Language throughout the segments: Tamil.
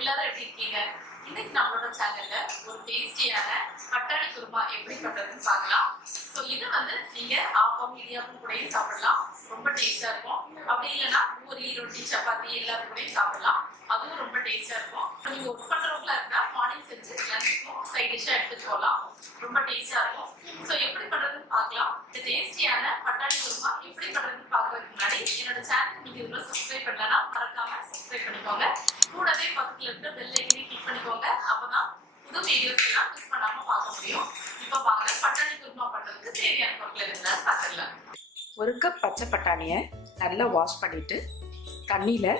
எல்லாரும் எப்படி இருக்கீங்க? இன்னைக்கு நம்மளோட சேனல்ல ஒரு டேஸ்டியான பட்டாணி குருமா எப்படி பண்றதுன்னு பார்க்கலாம். ஸோ இது வந்து நீங்க ஆப்பம் இடியாப்பம் கூடயும் சாப்பிடலாம், ரொம்ப டேஸ்டா இருக்கும். அப்படி இல்லைன்னா பூரி ரொட்டி சப்பாத்தி எல்லாரும் கூடயும் சாப்பிடலாம், அதுவும் ரொம்ப டேஸ்டா இருக்கும். நீங்க ஒர்க் பண்றவங்களா இருந்தா மார்னிங் செஞ்சு லஞ்சுக்கும் சைட் டிஷ்ஷா எடுத்துட்டு போகலாம், ரொம்ப டேஸ்டா இருக்கும். ஸோ எப்படி பண்றதுன்னு பார்க்கலாம். இந்த டேஸ்டியான பட்டாணி குருமா எப்படி பண்றதுன்னு பார்க்கறதுக்கு முன்னாடி என்னோட சேனல் நீங்க இதுல சப்ஸ்கிரைப் பண்ணலன்னா மறக்காம சப்ஸ்கிரைப் பண்ணிக்கோங்க. கூடவே பக்கத்துல இருக்க பெல் ஐக்கனை கிளிக் பண்ணிக்கோங்க. அப்பதான் புது வீடியோஸ் எல்லாம் மிஸ் பண்ணாம பார்க்க முடியும். இப்போ வாங்க பட்டாணி குருமா பண்றதுக்கு தேவையான பொருட்கள் என்னன்னு பார்த்துடலாம். ஒரு கப் பச்சை பட்டாணியை நல்லா வாஷ் பண்ணிட்டு தண்ணியில்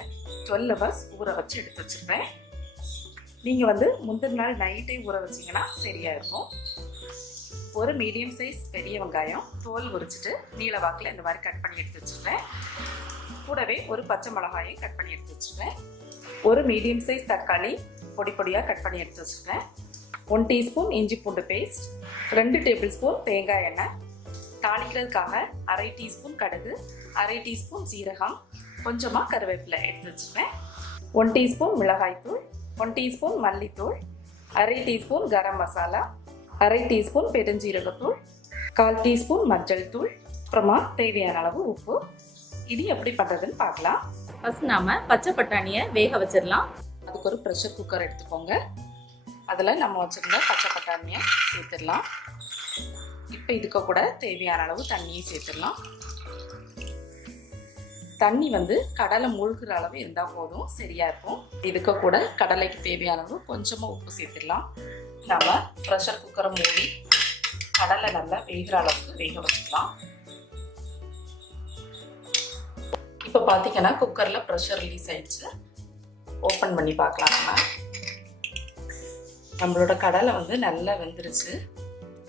12 hours ஊற வச்சு எடுத்து வச்சுருப்பேன். நீங்கள் வந்து முந்தின நாள் நைட்டே ஊற வச்சிங்கன்னா சரியாக இருக்கும். ஒரு மீடியம் சைஸ் பெரிய வெங்காயம் தோல் உரிச்சிட்டு நீல வாக்கில் இந்த மாதிரி கட் பண்ணி எடுத்து வச்சுருப்பேன். கூடவே ஒரு பச்சை மிளகாயும் கட் பண்ணி எடுத்து வச்சுருப்பேன். ஒரு மீடியம் சைஸ் தக்காளி பொடி பொடியாக கட் பண்ணி எடுத்து வச்சுருப்பேன். 1 டீஸ்பூன் இஞ்சி பூண்டு பேஸ்ட், 2 டேபிள் ஸ்பூன் தேங்காய் எண்ணெய், தாளிக்கிறதுக்காக 1/2 டீஸ்பூன் கடுகு, 1/2 டீஸ்பூன் சீரகம், கொஞ்சமாக கருவேப்பிலை எடுத்து வச்சுப்பேன். 1 டீஸ்பூன் மிளகாய்த்தூள், 1 டீஸ்பூன் மல்லித்தூள், 1/2 teaspoon garam masala, 1/2 teaspoon பெருஞ்சீரகத்தூள், 1/4 teaspoon மஞ்சள் தூள், அப்புறமா தேவையான அளவு உப்பு. இது எப்படி பண்ணுறதுன்னு பார்க்கலாம். ஃபர்ஸ்ட் நாம பச்சை பட்டாணியை வேக வச்சிடலாம். அதுக்கு ஒரு ப்ரெஷர் குக்கர் எடுத்துக்கோங்க. அதில் நம்ம வச்சுருந்த பச்சை பட்டாணியை சேர்த்துடலாம். இப்போ இதுக்கு கூட தேவையான அளவு தண்ணியை சேர்த்துடலாம். தண்ணி வந்து கடலை மூழ்கிற அளவு இருந்தால் போதும், சரியாக இருக்கும். இதுக்கு கூட கடலைக்கு தேவையான அளவு கொஞ்சமாக உப்பு சேர்த்துடலாம். நம்ம ப்ரெஷர் குக்கரை மூடி கடலை நல்லா வேகிற அளவுக்கு வேக வச்சுக்கலாம். இப்போ பார்த்தீங்கன்னா குக்கரில் ப்ரெஷர் ரிலீஸ் ஆயிடுச்சு. ஓப்பன் பண்ணி பார்க்கலாம். நம்மளோட கடலை வந்து நல்லா வெந்துருச்சு,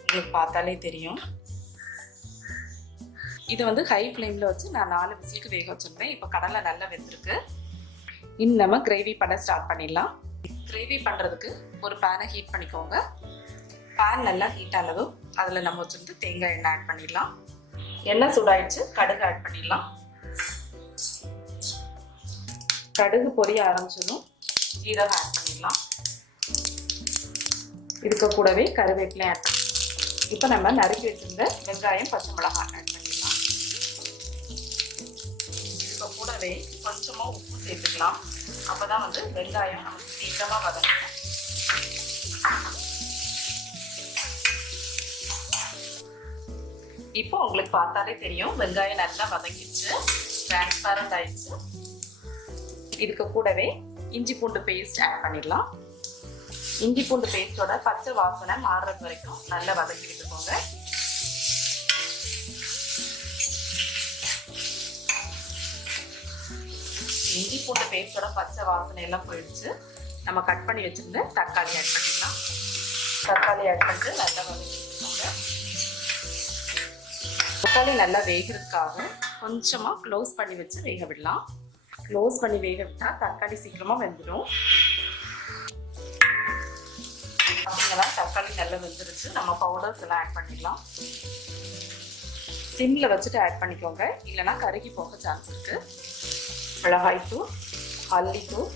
உங்களுக்கு பார்த்தாலே தெரியும். இது வந்து ஹை ஃப்ளேமில் வச்சு நான் 4 விசிலுக்கு வேக வச்சுருந்தேன். இப்போ கடலை நல்லா வெந்திருக்கு. இன்னும் நம்ம கிரேவி பண்ண ஸ்டார்ட் பண்ணிடலாம். கிரேவி பண்ணுறதுக்கு ஒரு பேனை ஹீட் பண்ணிக்கோங்க. பேன் நல்லா ஹீட் ஆனதும் அதில் நம்ம வச்சுருந்து தேங்காய் எண்ணெய் ஆட் பண்ணிடலாம். எண்ணெய் சூடாயிடுச்சு, கடுகு ஆட் பண்ணிடலாம். கடுகு பொரிய ஆரம்பிச்சதும் ஜீரகம் ஆட் பண்ணிடலாம். இதுக்கு கூடவே கருவேப்பிலை ஆட் பண்ணிடலாம். இப்போ நம்ம நறுக்கி வச்சிருந்த வெங்காயம் பச்சை மிளகாய் ஆட் பண்ணிடலாம். இப்போ கூடவே கொஞ்சமாக உப்பு சேர்த்துக்கலாம். அப்போ தான் வந்து வெங்காயம் நமக்கு சீக்கிரமாக வதங்கும். இப்போ உங்களுக்கு பார்த்தாலே தெரியும் வெங்காயம் நல்லா வதங்கிடுச்சு, டிரான்ஸ்பேரண்ட் ஆயிடுச்சு. இதுக்கு கூடவே இஞ்சி பூண்டு பேஸ்ட் ஆட் பண்ணிடலாம். இஞ்சி பூண்டு பேஸ்டோட பச்சை வாசனை மாறுறது வரைக்கும் நல்லா வதக்கி விட்டுக்கோங்க. இஞ்சி பூண்டு பேஸ்டோட பச்சை வாசனை எல்லாம் போயிடுச்சு. நம்ம கட் பண்ணி வச்சிருந்த தக்காளி ஆட் பண்ணிடலாம். தக்காளி ஆட் பண்ணிட்டு நல்லா வதக்கி விட்டுக்கோங்க. தக்காளி நல்லா வேகிறதுக்காக கொஞ்சமாக க்ளோஸ் பண்ணி வச்சு வேக விடலாம். க்ளோஸ் பண்ணி வேக விட்டால் தக்காளி சீக்கிரமாக வெந்துடும். பார்த்தீங்கன்னா தக்காளி நல்லா வெந்துருச்சு. நம்ம பவுடர்ஸ் எல்லாம் ஆட் பண்ணிடலாம். சிம்மில் வச்சுட்டு ஆட் பண்ணிக்கோங்க, இல்லைன்னா கருகி போக சான்ஸ் இருக்குது. மிளகாய்த்தூள், மல்லித்தூள்,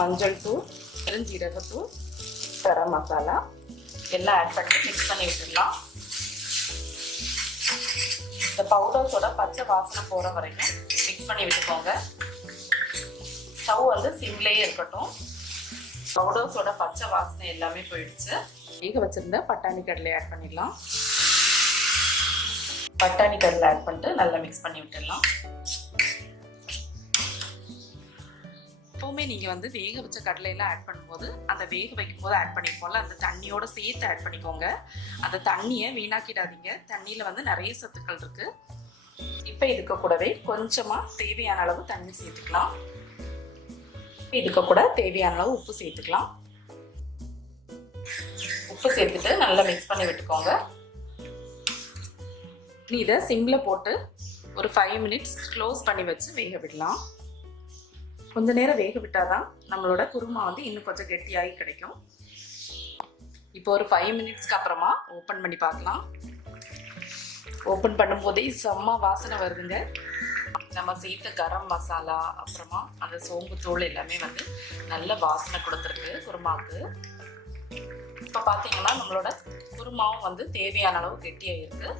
மஞ்சள் தூள், பெருஞ்சீரகத்தூள், கரம் மசாலா எல்லாம் ஆட் பண்ணி மிக்ஸ் பண்ணி விட்டுடலாம். இந்த பவுடர்ஸோட பச்சை வாசனை போகிற வரைக்கும் மிக்ஸ் பண்ணி விட்டுக்கோங்க. ஸ்டவ் வந்து சிம்லேயே இருக்கட்டும். பவுடர்ஸோட பச்சை வாசனை எல்லாமே போயிடுச்சு. வேக வச்சிருந்த பட்டாணி கடலை ஆட் பண்ணிடலாம். பட்டாணி கடலை ஆட் பண்ணிட்டு நல்லா மிக்ஸ் பண்ணி விட்டுடலாம். எப்பவுமே நீங்கள் வந்து வேக வச்ச கடலையெல்லாம் ஆட் பண்ணும்போது அந்த வேக வைக்கும் போது ஆட் பண்ணிப்போம்ல, அந்த தண்ணியோட சேர்த்து ஆட் பண்ணிக்கோங்க. அந்த தண்ணியை வீணாக்கிடாதீங்க. தண்ணியில் வந்து நிறைய சத்துக்கள் இருக்கு. இப்போ இதுக்கு கூடவே கொஞ்சமாக தேவையான அளவு தண்ணி சேர்த்துக்கலாம். இதுக்கு கூட தேவையான அளவு உப்பு சேர்த்துக்கலாம். உப்பு சேர்த்துட்டு நல்லா மிக்ஸ் பண்ணி விட்டுக்கோங்க. இதை சிம்மில் போட்டு ஒரு 5 minutes க்ளோஸ் பண்ணி வச்சு வேக விடலாம். கொஞ்ச நேரம் வேக விட்டாதான் நம்மளோட குருமா வந்து இன்னும் கொஞ்சம் கெட்டியாகி கிடைக்கும். இப்போ ஒரு 5 minutesக்கு அப்புறமா ஓப்பன் பண்ணி பார்க்கலாம். ஓப்பன் பண்ணும்போதே செம்ம வாசனை வருதுங்க. நம்ம சேர்த்த கரம் மசாலா அப்புறமா அந்த சோம்பு தூள் எல்லாமே வந்து நல்ல வாசனை கொடுத்துருக்கு குருமாவுக்கு. இப்போ பார்த்தீங்கன்னா நம்மளோட குருமாவும் வந்து தேவையான அளவு கெட்டியாயிருக்கு.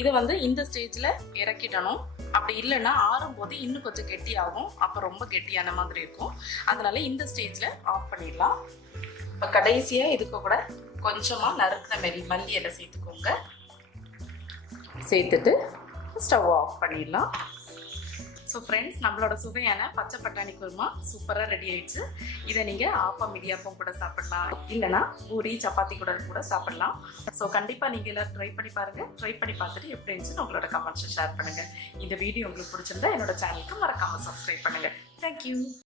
இதை வந்து இந்த ஸ்டேஜில் இறக்கிடணும். அப்படி இல்லைன்னா ஆறும்போது இன்னும் கொஞ்சம் கெட்டியாகும், அப்போ ரொம்ப கெட்டியான மாதிரி இருக்கும். அதனால இந்த ஸ்டேஜில் ஆஃப் பண்ணிடலாம். இப்போ கடைசியாக இதுக்கு கூட கொஞ்சமாக நறுக்கின மல்லி இலை சேர்த்துக்கோங்க. சேர்த்துட்டு ஸ்டவ் ஆஃப் பண்ணிடலாம். ஸோ ஃப்ரெண்ட்ஸ், நம்மளோட சுவையான பச்சை பட்டாணி குருமா சூப்பராக ரெடி ஆயிடுச்சு. இதை நீங்கள் ஆப்பம் இடியாப்பம் கூட சாப்பிடலாம், இல்லைனா பூரி சப்பாத்தி கூட சாப்பிடலாம். ஸோ கண்டிப்பாக நீங்கள் எல்லோரும் ட்ரை பண்ணி பாருங்கள். ட்ரை பண்ணி பார்த்துட்டு எப்படி இருந்துச்சுன்னு உங்களோட கமெண்ட்ஸை ஷேர் பண்ணுங்கள். இந்த வீடியோ உங்களுக்கு பிடிச்சிருந்தா என்னோட சேனலுக்கு மறக்காமல் சப்ஸ்கிரைப் பண்ணுங்கள். தேங்க்யூ.